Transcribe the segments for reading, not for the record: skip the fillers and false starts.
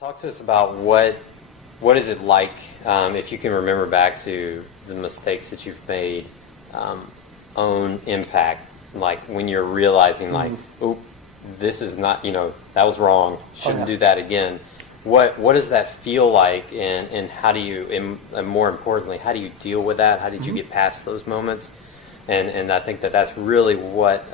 Talk to us about what is it like, if you can remember back to the mistakes that you've made, own impact, like when you're realizing like, oh, this is not, that was wrong, shouldn't do that again. What does that feel like, and how do you, and more importantly, how do you deal with that? How did you get past those moments? And I think that's really what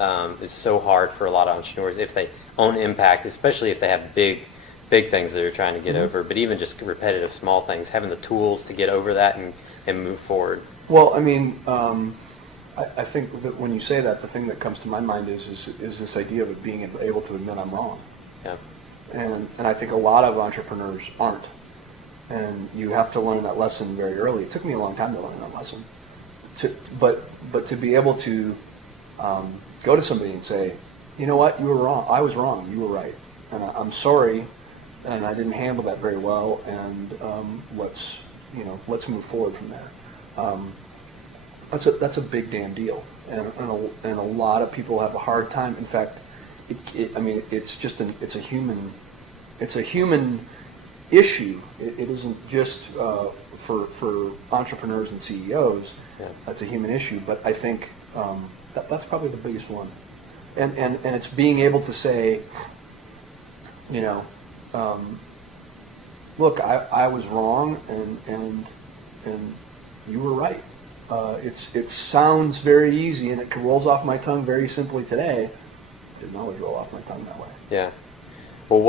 is so hard for a lot of entrepreneurs if they own impact, especially if they have big things that they're trying to get over, but even just repetitive small things, having the tools to get over that and move forward. Well, I mean, I think that when you say that, the thing that comes to my mind is this idea of being able to admit I'm wrong. Yeah. And I think a lot of entrepreneurs aren't. And you have to learn that lesson very early. It took me a long time to learn that lesson. But to be able to go to somebody and say, you know what, you were wrong. I was wrong. You were right. And I'm sorry, and I didn't handle that very well. And let's move forward from there. That's a big damn deal. And a lot of people have a hard time. In fact, it's a human issue. It isn't just for entrepreneurs and CEOs. Yeah. That's a human issue. But I think that's probably the biggest one. And it's being able to say, look, I was wrong, and you were right. It sounds very easy, and it rolls off my tongue very simply today. It didn't always roll off my tongue that way. Yeah. Well,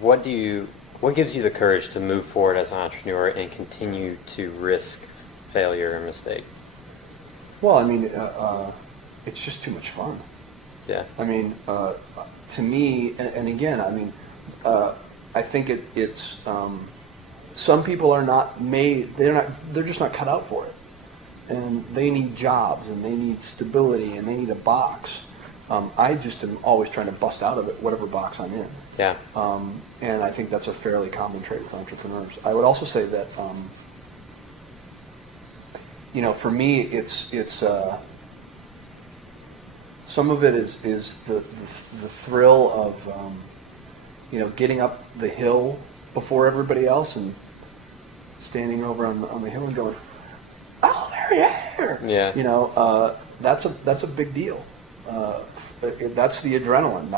what gives you the courage to move forward as an entrepreneur and continue to risk failure and mistake? Well, I mean, it's just too much fun. Yeah. I mean, to me, and again, I mean, I think it's some people are not made. They're just not cut out for it, and they need jobs, and they need stability, and they need a box. I just am always trying to bust out of it, whatever box I'm in. Yeah. And I think that's a fairly common trait with entrepreneurs. I would also say that, for me, it's some of it is the thrill of, getting up the hill before everybody else and standing over on the hill and going, oh, there you are. Yeah. That's a big deal. That's the adrenaline.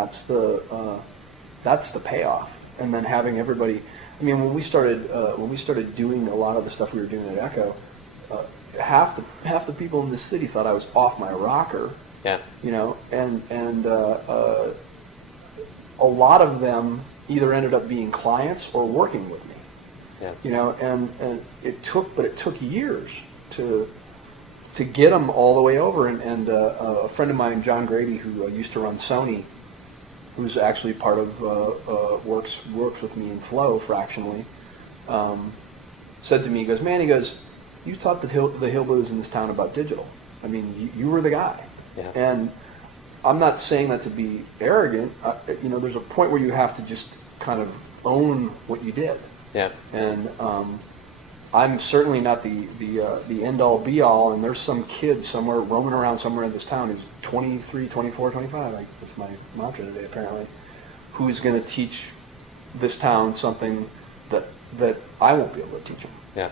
That's the payoff. And then having everybody. I mean, when we started doing a lot of the stuff we were doing at Echo, half the people in this city thought I was off my rocker. Yeah. And a lot of them either ended up being clients or working with me. Yeah. And it took years to get them all the way over. And a friend of mine, John Grady, who used to run Sony, who's actually part of works with me in Flow fractionally, said to me, he goes, you taught the hillbillies in this town about digital. I mean, you were the guy. Yeah. And I'm not saying that to be arrogant. There's a point where you have to just kind of own what you did. Yeah. And I'm certainly not the end all be all. And there's some kid somewhere roaming around somewhere in this town who's 23, 24, 25. That's my mantra today, apparently. Who's going to teach this town something that I won't be able to teach them. Yeah.